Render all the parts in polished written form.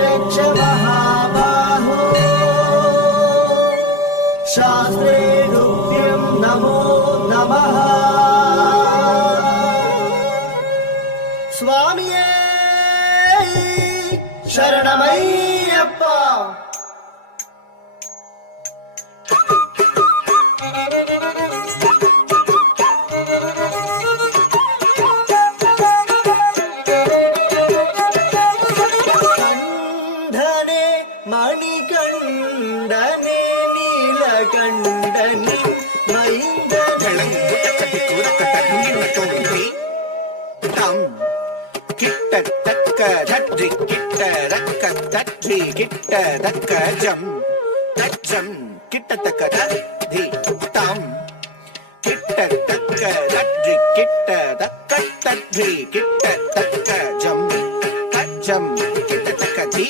रक्ष महाबाहो शास्त्रे तुभ्यं नमो नमः स्वामिये शरणमय्यप्पा மணிகண்டனே நீலகண்டனே மைந்தனே கிட்டத்தக்க தற்றி கிட்ட ரக்க தற்றி கிட்ட தக்க ஜம் தச்சம் கிட்டத்தக்க தத்தி தாம் கிட்டத்தக்க தற்றி கிட்ட தக்க தற்றி கிட்டத்தக்க ஜம் தச்சம் கிட்டத்தக்க தி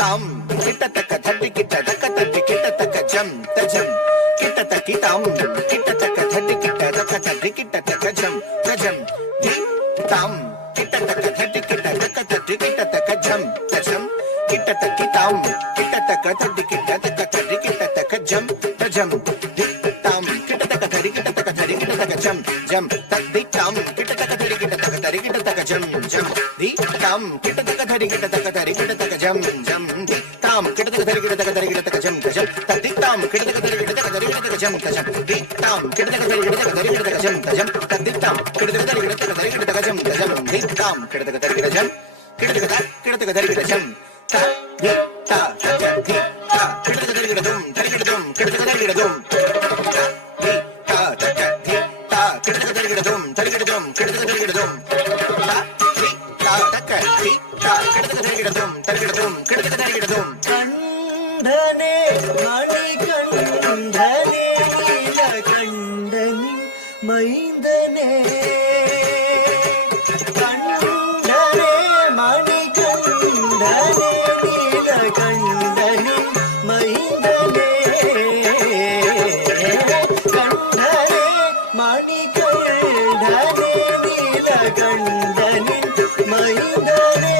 தாம் கிட்டத்தக்க தட்டி கிட்ட தக்க தட்டி கிட்டத்தக்க ஜம் தஜம் கிட்டத்தக்கி தாம் கிட்டத்தக்க தட்டி கிட்ட தக்க தட்டி கிட்டத்தக்க ஜம் தஜம் தி தாம் கிட்டத்தக்க தட்டி கிட்ட தக்க தட்டி கிட்டத்தக்க ஜம் தஜம் கிட்டத்தக்கி தாம் கிட்டத்தக்க தட்டி கிட்ட தக்க தட்டி கிட்டத்தக்க ஜம் தஜம் தி தாம் கிட்டத்தக்க தடி கிட்டத்தக்க தடி கிட்டத்தக்க ஜம் ஜம் தடி தாம் கிட்டத்தக்க தடி கிட்டத்தக்க தடி கிட்டத்தக்க ஜம் ஜம் தி தாம் கிட்டத்தக்க தடி கிட்டத்தக்க தடி கிட்டத்தக்க ஜம் ஜம் தி தாம் கிட்டத்தக்க தடி கிட்டத்தக்க தடி கிட்டத்தக்க ஜம் ஜம் தடி தாம் கிட்டத்தக்க தடி கிட்டத்தக்க தடி கிட்டத்தக்க ஜம் ஜம் தி தாம் கிட்டத்தக்க தடி கிட்டத்தக்க தடி கிட்டத்தக்க ஜம் ஜம் தடி தாம் கிட்டத்தக்க தடி கிட்டத்தக்க தடி கிட்டத்தக்க ஜம் ஜம் தி தாம் கிட்டத்தக்க தடி கிட்டத்தக்க ஜம் கிட்டத்தக்க தடி கிட்டத்தக்க ஜம் த தி த த தி த கிட்டத்தக்க தடி கிட்டதும் தடி கிட்டதும் கிட்டத்தக்க தடி கிட்டதும் தி த த தி த கிட்டத்தக்க தடி கிட்டதும் தடி கிட்டதும் கிட்டத்தக்க தடி கிட்டதும் கண்டனே மணிகண்டனே நீலகண்டனே மைந்தனே கண்டனே மணிகண்டனே நீலகண்டனே மைந்தனே கண்டனே மணிகண்டனே நீலகண்டனே மைந்தனே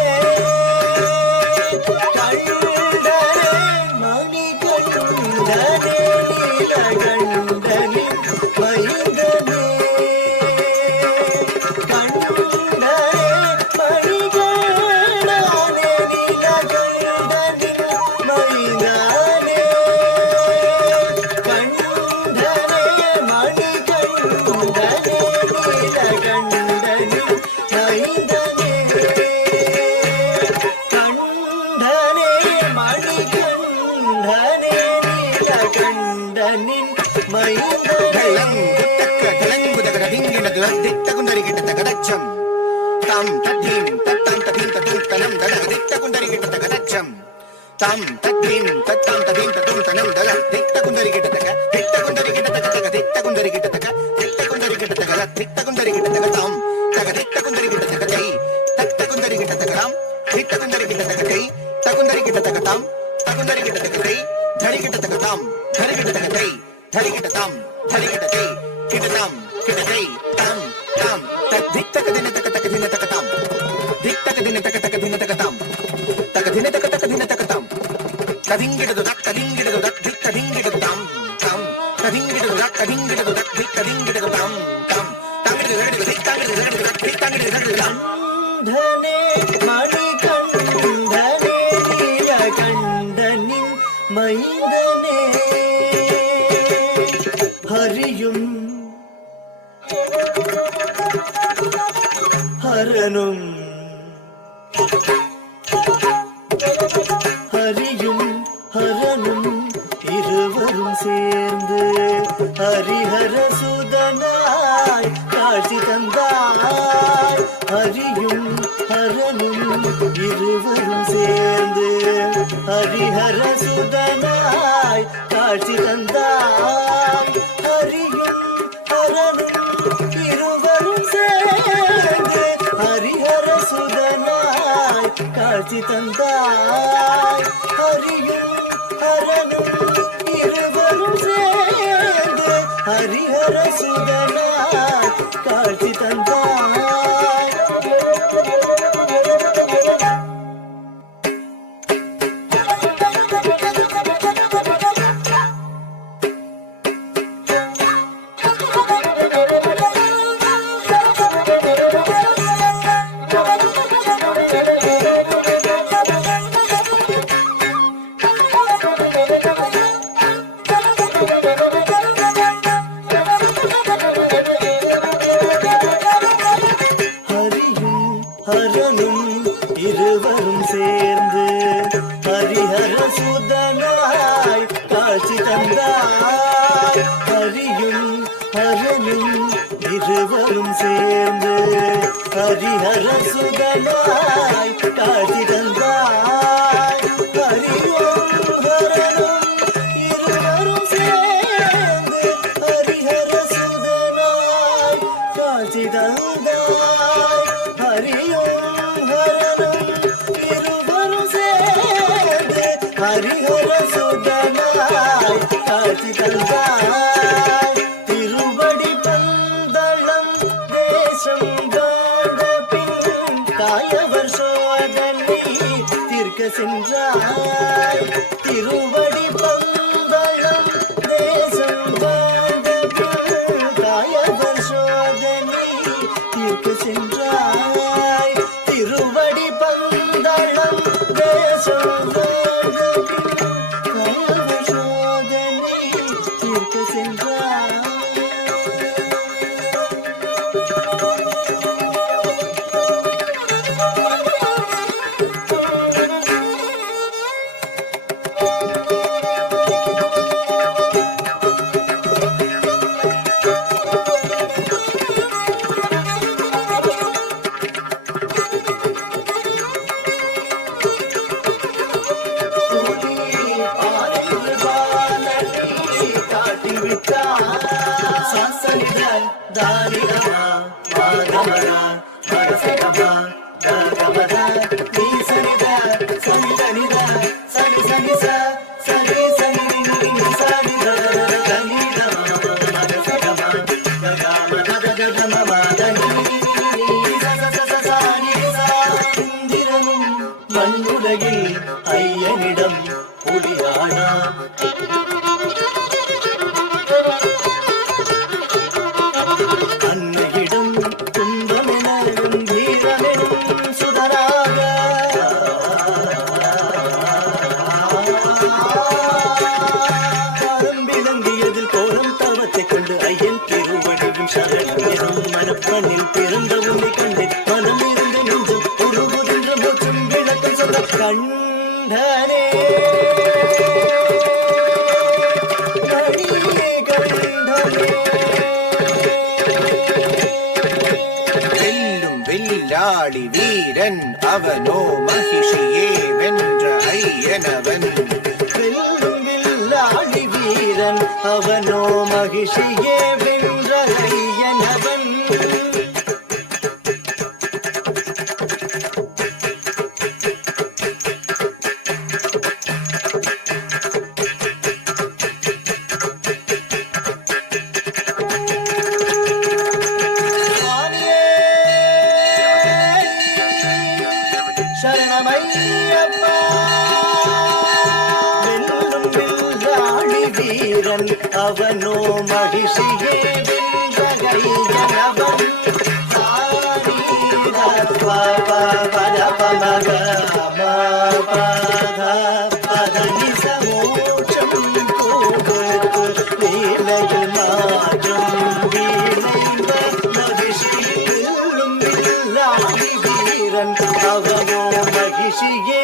tam tadim tatam tadim tatum tanam dala ditta kundari gitta takacham tam tadim tatam tadim tatum tanam dala ditta kundari gitta taka ditta kundari gitta taka ditta kundari gitta taka ditta kundari gitta taka ditta kundari gitta taka tam taka ditta kundari gitta taka dai tatta kundari gitta taka tam ditta kundari gitta taka dai takundari gitta taka tam takundari gitta taka dai dhari gitta taka tam dhari gitta taka dai dhari gitta tam dhari gitta dai gitta tam gitta dai tam tam tak ditta kadina taka taka dina taka tam ditta kadina taka taka dina taka tam taka dina taka taka dina taka tam kadingidu dak kadingidu dak ditta dingidu tam tam kadingidu dak kadingidu dak ditta dingidu tam tam tangidu tangidu tangidu tangidu tangidu tam धने मणिकण्ठने नीलकण्ठनि मैन्दने हरियुं हरनुं हरियुं हरनुं இருவரும் சேர்ந்து ஹரிஹர சுதனாய் காட்சி தந்தாய் ஹரியும் ஹரனும் இருவரும் சேர்ந்து ஹரிஹர சுதனாய் காட்சி தந்தாய் ஹரியும் ஹரனும் இருவரும் சேர்ந்து ஹரிஹர சுதனாய் காட்சி தந்தாய் ஹரியும் ஹரனும் இருவரும் சேர்ந்து ஹரிஹர சுதனாய் காட்சி தந்தாய் ஹரனும் இருவரும் சேர்ந்து ஹரிஹர சுதனாய் காட்சி தந்தாய். ஹரியும் ஹரனும் இருவரும் சேர்ந்து ஹரிஹர சுதனாய் காட்சி தந்தாய். ஹரியும் ஹரனும் இருவரும் சேர்ந்து ஹரிஹர சுதனாய் காட்சி தந்தாய். ஹரியும் ஹரனும் இருவரும் சேர்ந்து ஹரிஹர சுதனாய் காட்சி தந்தாய். திருவடி பந்தளம் தேசம் காண்ட பின் தாயவர் சோதனை தீர்க்க சென்றாய். திருவடி பந்தளம் தேசம் காண்ட பின் தாயவர் சோதனை தீர்க்க சென்றாய். திருவடி பந்தளம் தேசம் காண்ட பின் தாயவர் சோதனை தீர்க்க சென்றாய். மண்ணுலகில் ஐயனிடம் புலியானா அன்னையிடம் துன்பமெனும் வீரமெனும் சுடராக காலம் விளங்கியதில் கோலம் தவத்தைக் கொண்டு ஐயன் திருவடியும் சரணம் மனப்பனில் பிறந்த உன்னை கண்டு மனம் இருந்த நெஞ்சும் உருவுகின்ற மூச்சும் விளக்கம் சொல்ல கண்டனே வெல்லும் வெள்ளாளி வீரன் அவனோ மகிஷியே வென்ற ஐயனவன். வெல்லும் வில்லாளி வீரன் அவனோ மகிஷியே வென்ற ஐயனவன். சரணமையப்பா. வெல்லும் வில்லாளி வீரன் அவனோ மகிஷியே வென்ற ஐயனவன். மோட்சம் கொடுத்து வேலையில் மாற்றம் வீணைந்த மகிஷி வெல்லும் வில்லாளி வீரன் அவனோ மகிஷியே